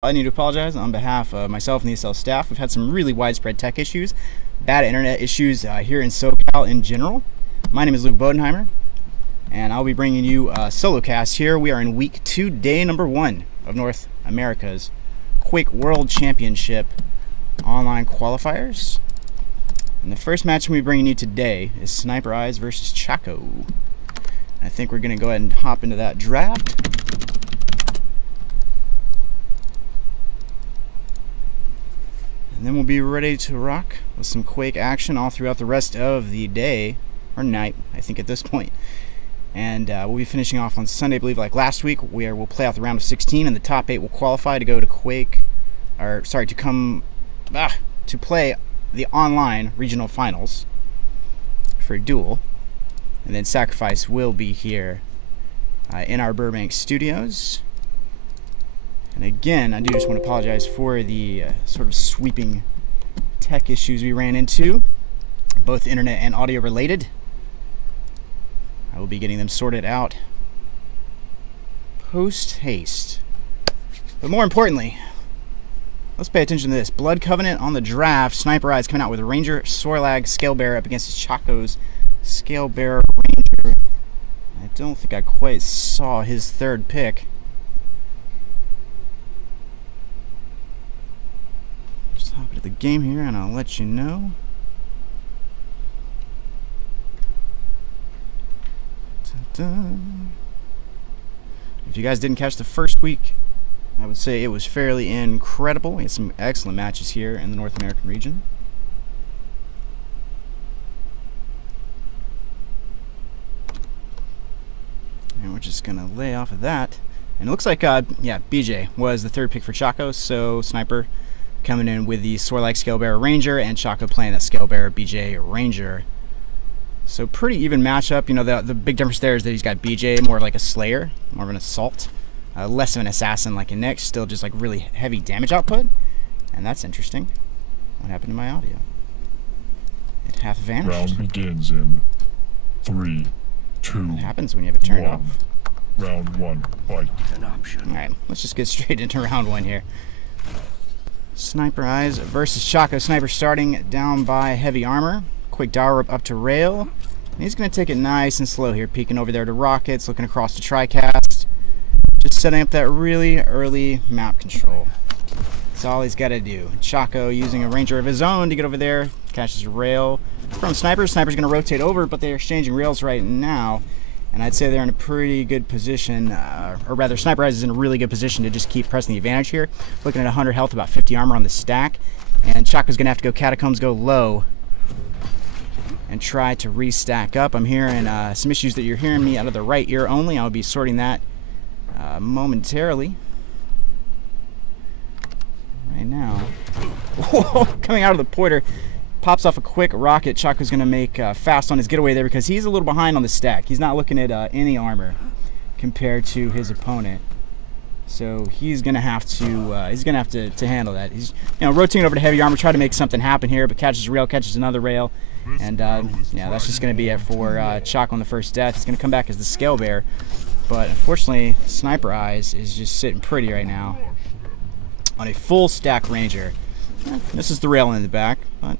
I need to apologize on behalf of myself and the ESL staff. We've had some really widespread tech issues, bad internet issues here in SoCal in general. My name is Luke Bodenheimer, and I'll be bringing you a solo cast here. We are in week 2, day number 1 of North America's Quake World Championship online qualifiers. And the first match I'm going to be bringing you today is Snipereyes versus Chaco. I think we're going to go ahead and hop into that draft. And then we'll be ready to rock with some Quake action all throughout the rest of the day, or night, I think at this point. And we'll be finishing off on Sunday, I believe, like last week, where we'll play out the round of 16, and the top 8 will qualify to go to to play the online regional finals for Duel. And then Sacrifice will be here in our Burbank studios. And again, I do just want to apologize for the sort of sweeping tech issues we ran into, both internet and audio related. I will be getting them sorted out post haste. But more importantly, let's pay attention to this. Blood Covenant on the draft. Snipereyes coming out with Ranger Sorlag Scalebearer up against Chaco's Scalebearer Ranger. I don't think I quite saw his third pick. Just hop into the game here and I'll let you know. If you guys didn't catch the first week, I would say it was fairly incredible. We had some excellent matches here in the North American region. And we're just gonna lay off of that. And it looks like, yeah, BJ was the third pick for Chaco, so Sniper coming in with the Sorlag Scalebearer Ranger, and Chaco playing that Scalebearer BJ Ranger. So pretty even matchup. You know, the big difference there is that he's got BJ more of like a Slayer, more of an Assault, less of an Assassin like a Nick, still just like really heavy damage output. And that's interesting. What happened to my audio? It hath vanished. Round begins in 3, 2. What happens when you have it turned off? Round 1, fight. An option. Alright, let's just get straight into round 1 here. Snipereyes versus Chaco. Sniper starting down by heavy armor. Quick dower up to rail. And he's going to take it nice and slow here, peeking over there to rockets, looking across to TriCast. Just setting up that really early map control. That's all he's got to do. Chaco using a Ranger of his own to get over there. Catches a rail from Sniper. Sniper's going to rotate over, but they're exchanging rails right now. And I'd say they're in a pretty good position, or rather Snipereyes is in a really good position to just keep pressing the advantage here. Looking at 100 health, about 50 armor on the stack. And Chaco's going to have to go Catacombs, go low, and try to restack up. I'm hearing some issues that you're hearing me out of the right ear only. I'll be sorting that momentarily. Right now. Whoa, coming out of the pointer. Pops off a quick rocket. Chaco's going to make fast on his getaway there because he's a little behind on the stack. He's not looking at any armor compared to his opponent. So he's going to have to handle that. He's rotating over to heavy armor, try to make something happen here, but catches a rail, catches another rail. And yeah, that's just going to be it for Chaco on the first death. He's going to come back as the Scalebearer. But unfortunately, Snipereyes is just sitting pretty right now on a full stack Ranger. This is the rail in the back, but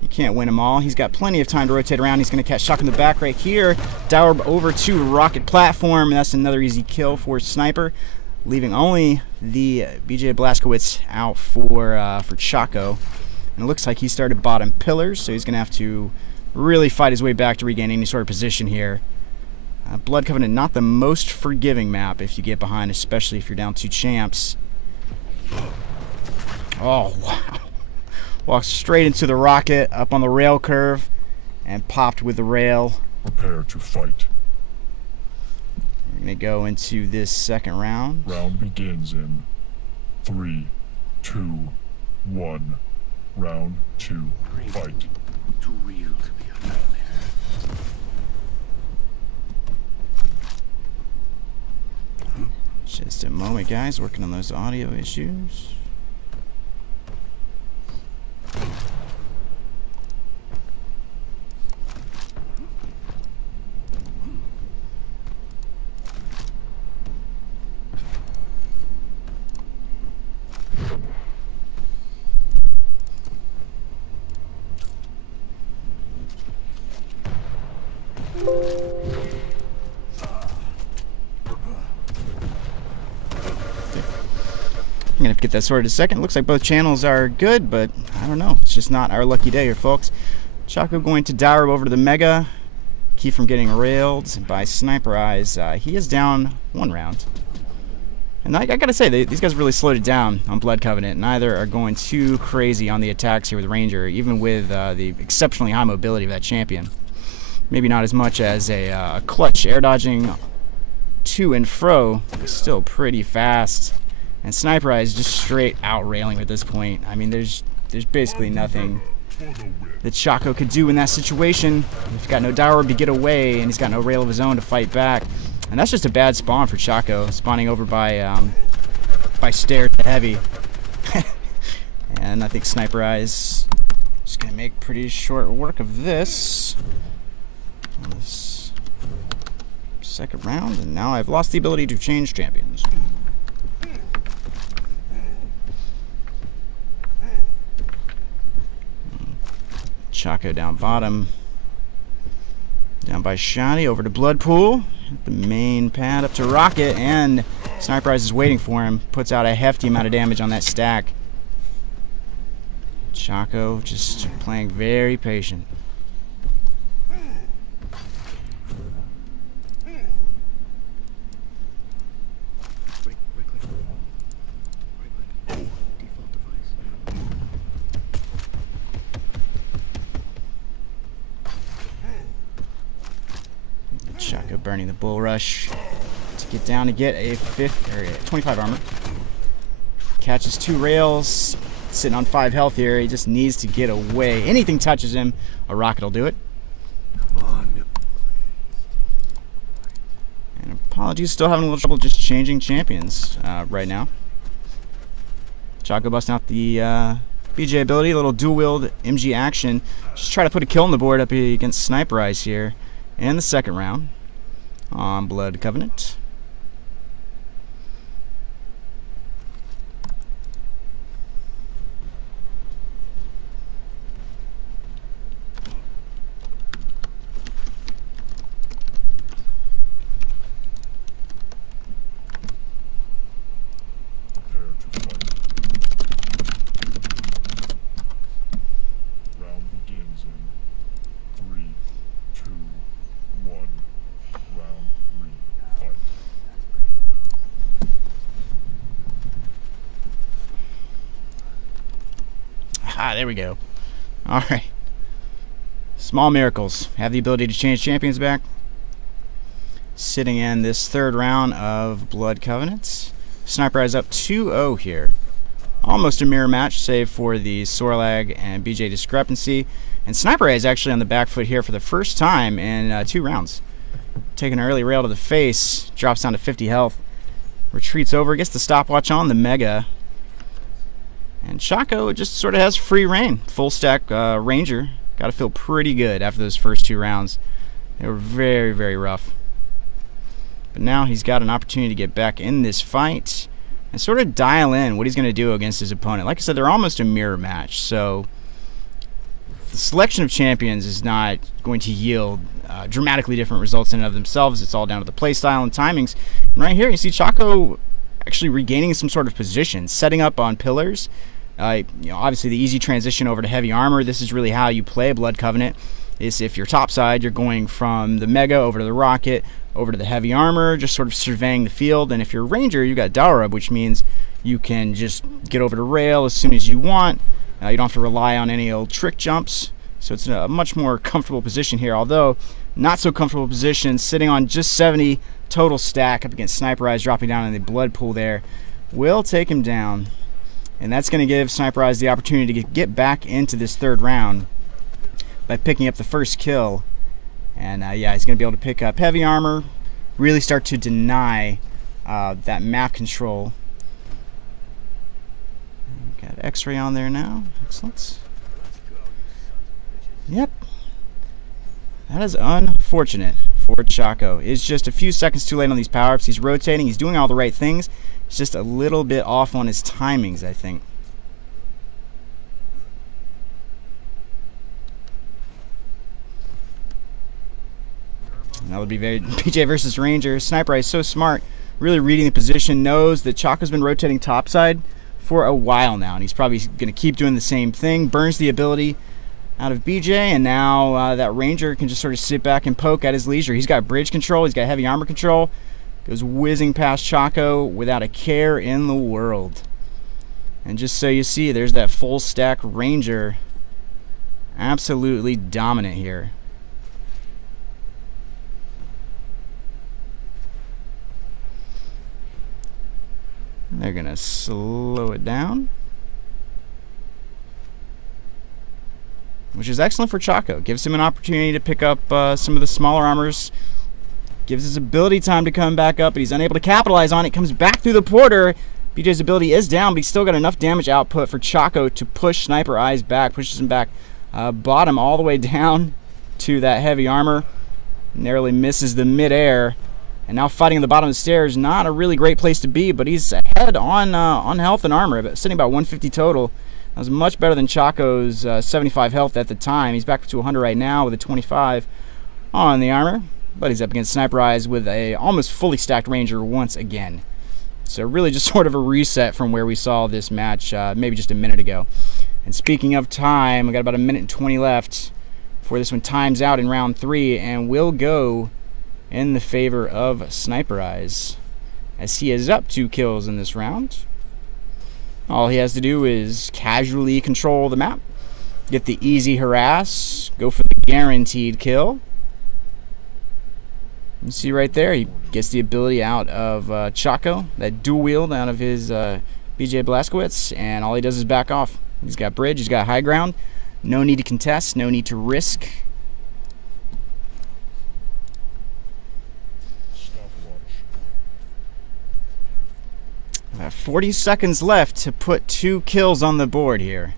you can't win them all. He's got plenty of time to rotate around. He's going to catch Chaco in the back right here. Dower over to rocket platform. That's another easy kill for Sniper, leaving only the BJ Blazkowicz out for Chaco. And it looks like he started bottom pillars, so he's going to have to really fight his way back to regain any sort of position here. Blood Covenant, not the most forgiving map if you get behind, especially if you're down 2 champs. Oh, wow. Walked straight into the rocket, up on the rail curve, and popped with the rail. Prepare to fight. We're going to go into this second round. Round begins in 3, 2, 1. Round 2, fight. Too real to be a nightmare. Just a moment, guys. Working on those audio issues. I'm gonna get that sorted in a second. Looks like both channels are good, but I don't know. It's just not our lucky day here, folks. Chaco going to dower over to the Mega. Keep from getting railed by Snipereyes. He is down 1 round. And I gotta say, these guys really slowed it down on Blood Covenant. Neither are going too crazy on the attacks here with Ranger, even with the exceptionally high mobility of that champion. Maybe not as much as a clutch air dodging to and fro, still pretty fast. And Snipereyes just straight out railing at this point. I mean, there's basically nothing that Chaco could do in that situation. He's got no dower to get away, and he's got no rail of his own to fight back. And that's just a bad spawn for Chaco, spawning over by Stair to Heavy. And I think Snipereyes is going to make pretty short work of this. Second round, and now I've lost the ability to change champions. Chaco down bottom. Down by Shoddy, over to Bloodpool. The main pad up to Rocket, and Snipereyes is waiting for him. Puts out a hefty amount of damage on that stack. Chaco just playing very patient. Chaco burning the bull rush to get down to get a 25 armor. Catches 2 rails, sitting on 5 health here. He just needs to get away. Anything touches him, a rocket will do it. And apologies, still having a little trouble just changing champions right now. Chaco busting out the BJ ability, a little dual wield MG action. Just try to put a kill on the board up against Snipereyes here in the second round on Blood Covenant. Ah, there we go. All right. Small miracles. Have the ability to change champions back. Sitting in this third round of Blood Covenants. Snipereyes up 2-0 here. Almost a mirror match, save for the Sorlag and BJ discrepancy. And Snipereyes actually on the back foot here for the first time in 2 rounds. Taking an early rail to the face. Drops down to 50 health. Retreats over. Gets the stopwatch on the Mega. And Chaco just sort of has free reign. Full stack Ranger. Got to feel pretty good after those first 2 rounds. They were very, very rough. But now he's got an opportunity to get back in this fight and sort of dial in what he's going to do against his opponent. Like I said, they're almost a mirror match. So the selection of champions is not going to yield dramatically different results in and of themselves. It's all down to the play style and timings. And right here you see Chaco actually regaining some sort of position, setting up on pillars. You know, obviously the easy transition over to heavy armor. This is really how you play Blood Covenant. Is if you're topside, you're going from the Mega over to the Rocket, over to the heavy armor, just sort of surveying the field. And if you're Ranger, you got Dower Up, which means you can just get over to rail as soon as you want. You don't have to rely on any old trick jumps. So it's a much more comfortable position here, although not so comfortable position sitting on just 70 total stack up against Snipereyes, dropping down in the blood pool there. Will take him down. And that's going to give Snipereyes the opportunity to get back into this third round by picking up the first kill. And yeah, he's going to be able to pick up heavy armor, really start to deny that map control. Got X-ray on there now. Excellent. Yep. That is unfortunate for Chaco. It's just a few seconds too late on these power-ups. He's rotating. He's doing all the right things. It's just a little bit off on his timings, I think. And that would be very PJ versus Ranger. Snipereyes is so smart, really reading the position, knows that Chaco's been rotating topside for a while now, and he's probably going to keep doing the same thing. Burns the ability out of BJ, and now that Ranger can just sort of sit back and poke at his leisure. He's got bridge control, he's got heavy armor control, goes whizzing past Chaco without a care in the world. And just so you see, there's that full stack Ranger, absolutely dominant here. They're gonna slow it down, which is excellent for Chaco. Gives him an opportunity to pick up some of the smaller armors. Gives his ability time to come back up, but he's unable to capitalize on it. Comes back through the porter. BJ's ability is down, but he's still got enough damage output for Chaco to push Snipereyes back. Pushes him back bottom all the way down to that heavy armor. Narrowly misses the mid-air. And now fighting at the bottom of the stairs, not a really great place to be, but he's ahead on health and armor, but sitting about 150 total. That was much better than Chaco's 75 health at the time. He's back to 100 right now with a 25 on the armor, but he's up against Snipereyes with a almost fully stacked Ranger once again. So really just sort of a reset from where we saw this match maybe just a minute ago. And speaking of time, we got about a minute and 20 left before this one times out in round 3, and we'll go in the favor of Snipereyes, as he is up 2 kills in this round. All he has to do is casually control the map, get the easy harass, go for the guaranteed kill. You see right there, he gets the ability out of Chaco, that dual wield out of his BJ Blazkowicz, and all he does is back off. He's got bridge, he's got high ground, no need to contest, no need to risk. 40 seconds left to put 2 kills on the board here.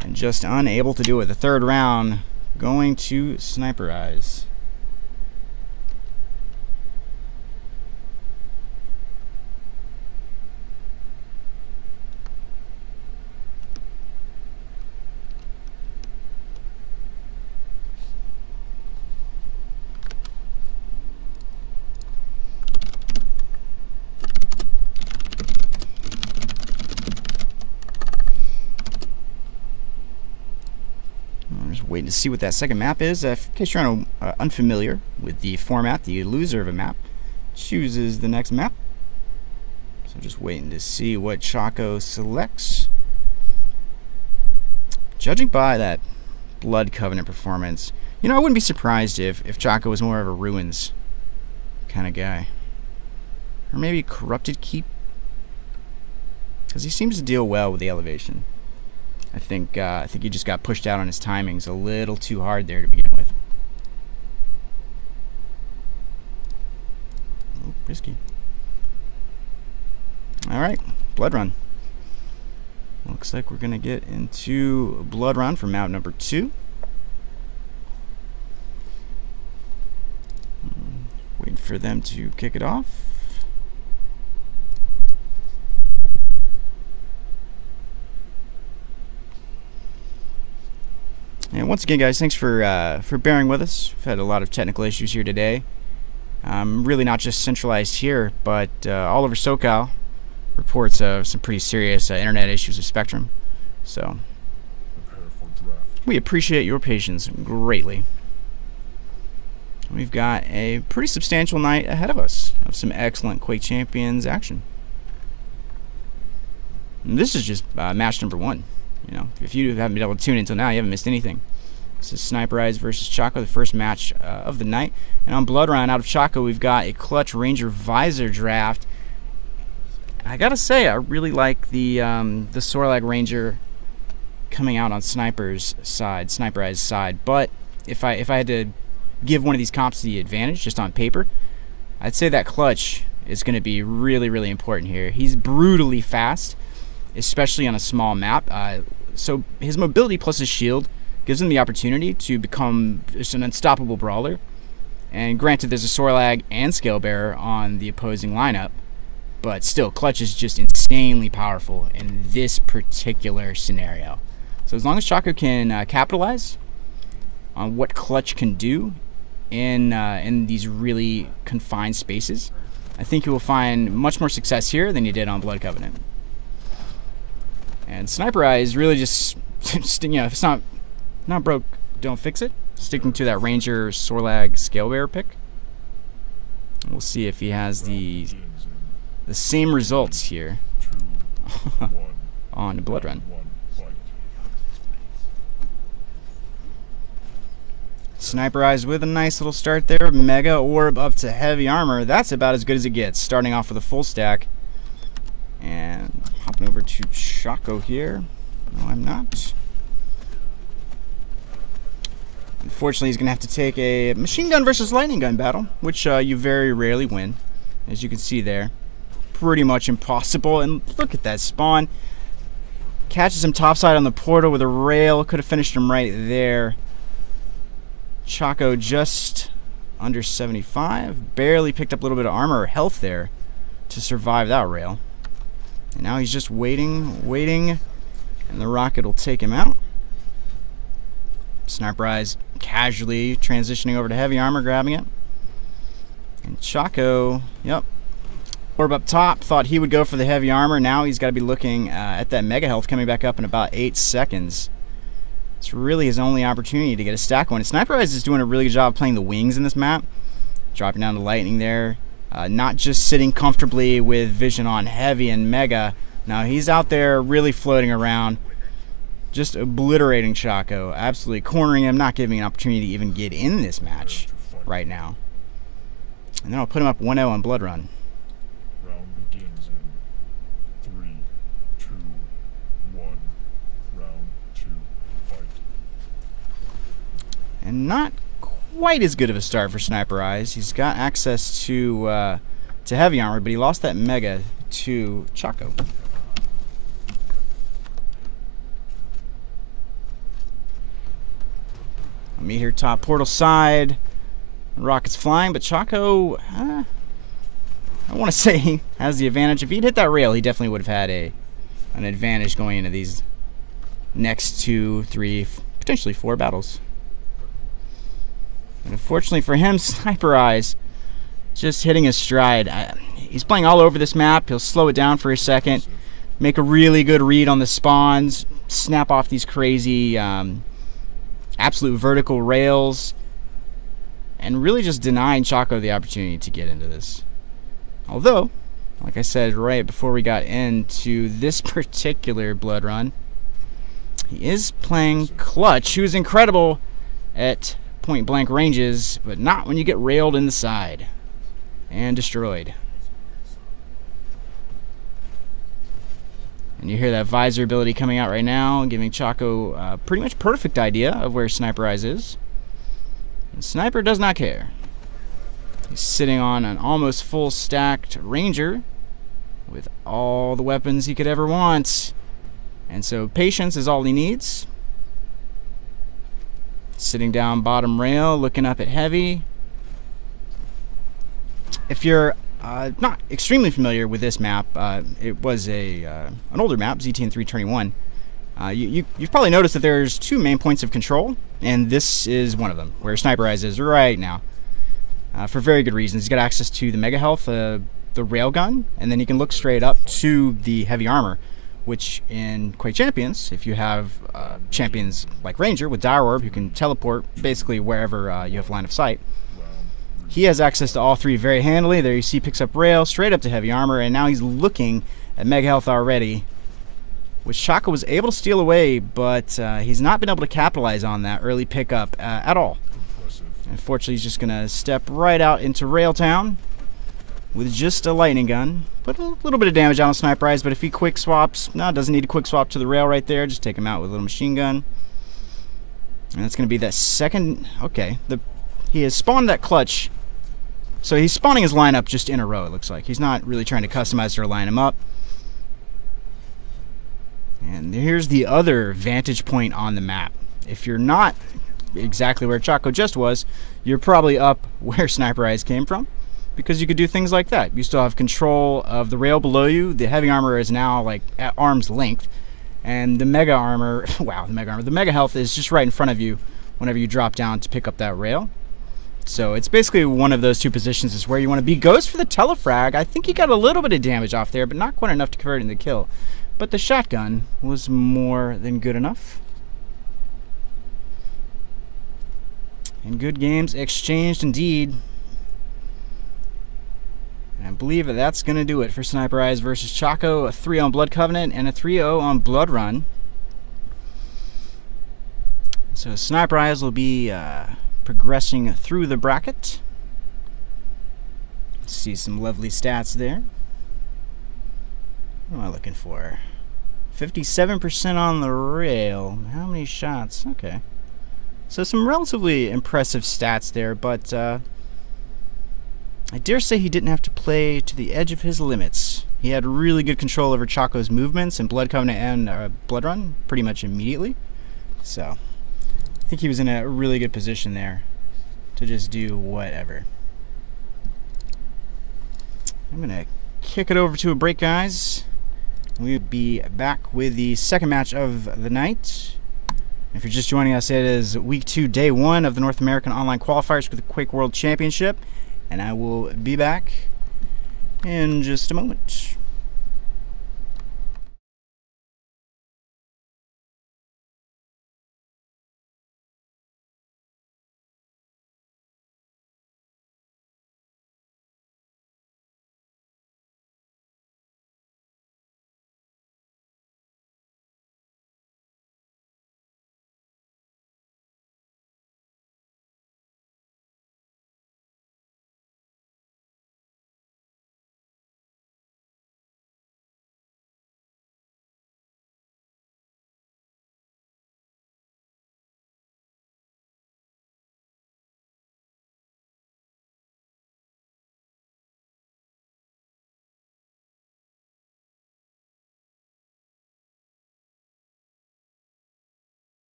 And just unable to do it. The third round going to Snipereyes. Waiting to see what that second map is. In case you're unfamiliar with the format, the loser of a map chooses the next map. So just waiting to see what Chaco selects. Judging by that Blood Covenant performance, you know, I wouldn't be surprised if Chaco was more of a Ruins kind of guy. Or maybe Corrupted Keep, because he seems to deal well with the elevation. I think he just got pushed out on his timings a little too hard there to begin with. Oh, risky. All right, Blood Run. Looks like we're gonna get into Blood Run for map number 2. Waiting for them to kick it off. And once again, guys, thanks for bearing with us. We've had a lot of technical issues here today. Really not just centralized here, but all over SoCal. Reports of some pretty serious internet issues with Spectrum. So we appreciate your patience greatly. We've got a pretty substantial night ahead of us of some excellent Quake Champions action. And this is just match number 1. You know, if you haven't been able to tune in until now, you haven't missed anything. This is Snipereyes versus Chaco, the first match of the night. And on Blood Run, out of Chaco, we've got a clutch Ranger Visor draft. I gotta say, I really like the Sorlag Ranger coming out on Snipereyes' side. But if I had to give one of these comps the advantage, just on paper, I'd say that clutch is going to be really, really important here. He's brutally fast, especially on a small map. So his mobility plus his shield gives him the opportunity to become just an unstoppable brawler. And granted, there's a Sorlag and Scalebearer on the opposing lineup, but still, Clutch is just insanely powerful in this particular scenario. So as long as Chaco can capitalize on what clutch can do in these really confined spaces. I think you will find much more success here than you did on Blood Covenant. And Snipereyes really just, you know, if it's not broke, don't fix it. Sticking to that Ranger Sorlag Scalebearer pick. We'll see if he has the same results here on Blood Run. Snipereyes with a nice little start there. Mega Orb up to Heavy Armor. That's about as good as it gets, starting off with a full stack. And hopping over to Chaco here. No, I'm not. Unfortunately, he's going to have to take a machine gun versus lightning gun battle, which you very rarely win, as you can see there. Pretty much impossible. And look at that spawn. Catches him topside on the portal with a rail. Could have finished him right there. Chaco just under 75. Barely picked up a little bit of armor or health there to survive that rail. And now he's just waiting, and the rocket will take him out. Snipereyes casually transitioning over to heavy armor, grabbing it. And Chaco, yep. Orb up top, thought he would go for the heavy armor. Now he's got to be looking at that mega health coming back up in about 8 seconds. It's really his only opportunity to get a stack on. Snipereyes is doing a really good job playing the wings in this map. Dropping down to lightning there. Not just sitting comfortably with vision on heavy and mega. Now he's out there really floating around. Just obliterating Chaco. Absolutely cornering him. Not giving an opportunity to even get in this match right now. And then I'll put him up 1-0 on Blood Run. Round begins in 3, 2, 1. Round 2, fight. And not quite as good of a start for Snipereyes. He's got access to heavy armor, but he lost that mega to Chaco. Me here top portal side. Rockets flying, but Chaco, I want to say he has the advantage. If he'd hit that rail, he definitely would have had an advantage going into these next 2, 3, potentially 4 battles. And unfortunately for him, Snipereyes just hitting his stride. He's playing all over this map. He'll slow it down for a second, make a really good read on the spawns, snap off these crazy absolute vertical rails, and really just denying Chaco the opportunity to get into this. Although, like I said right before we got into this particular Blood Run, he is playing clutch, who's incredible at point blank ranges, but not when you get railed in the side and destroyed. And you hear that visor ability coming out right now, giving Chaco a pretty much perfect idea of where Snipereyes is. And Sniper does not care. He's sitting on an almost full stacked Ranger with all the weapons he could ever want. And so patience is all he needs. Sitting down bottom rail, looking up at heavy. If you're not extremely familiar with this map, it was an older map, ZTN 321. You've probably noticed that there's 2 main points of control, and this is one of them, where Snipereyes is right now. For very good reasons. He's got access to the mega health, the railgun, and then he can look straight up to the heavy armor, which in Quake Champions, if you have champions like Ranger with Dire Orb, who can teleport basically wherever you have line of sight, he has access to all 3 very handily. There you see, picks up rail, straight up to heavy armor, and now he's looking at mega health already, which Chaco was able to steal away, but he's not been able to capitalize on that early pickup at all. Unfortunately, he's just going to step right out into Rail Town with just a lightning gun. Put a little bit of damage on Snipereyes, but if he quick swaps, no, doesn't need to quick swap to the rail right there. Just take him out with a little machine gun. And that's going to be that second. Okay, he has spawned that clutch. So he's spawning his lineup just in a row, it looks like. He's not really trying to customize or line him up. And here's the other vantage point on the map. If you're not exactly where Chaco just was, you're probably up where Snipereyes came from, because you could do things like that. You still have control of the rail below you. The heavy armor is now like at arm's length, and the mega armor, wow, the mega health is just right in front of you, whenever you drop down to pick up that rail. So it's basically one of those two positions is where you want to be. Goes for the telefrag. I think he got a little bit of damage off there, but not quite enough to convert into the kill. But the shotgun was more than good enough. And good games exchanged indeed. And I believe that's going to do it for Snipereyes versus Chaco. A 3 on Blood Covenant and a 3-0 on Blood Run. So Snipereyes will be progressing through the bracket. Let's see some lovely stats there. What am I looking for? 57% on the rail. How many shots? Okay. So some relatively impressive stats there, but I dare say he didn't have to play to the edge of his limits. He had really good control over Chaco's movements in Blood Covenant and Blood Run pretty much immediately. So I think he was in a really good position there to just do whatever. I'm going to kick it over to a break, guys. We'll be back with the second match of the night. If you're just joining us, it is week 2, day 1 of the North American Online Qualifiers for the Quake World Championship. And I will be back in just a moment.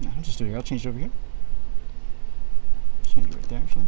No, I'll just do it here. I'll change it over here. Change it right there, actually.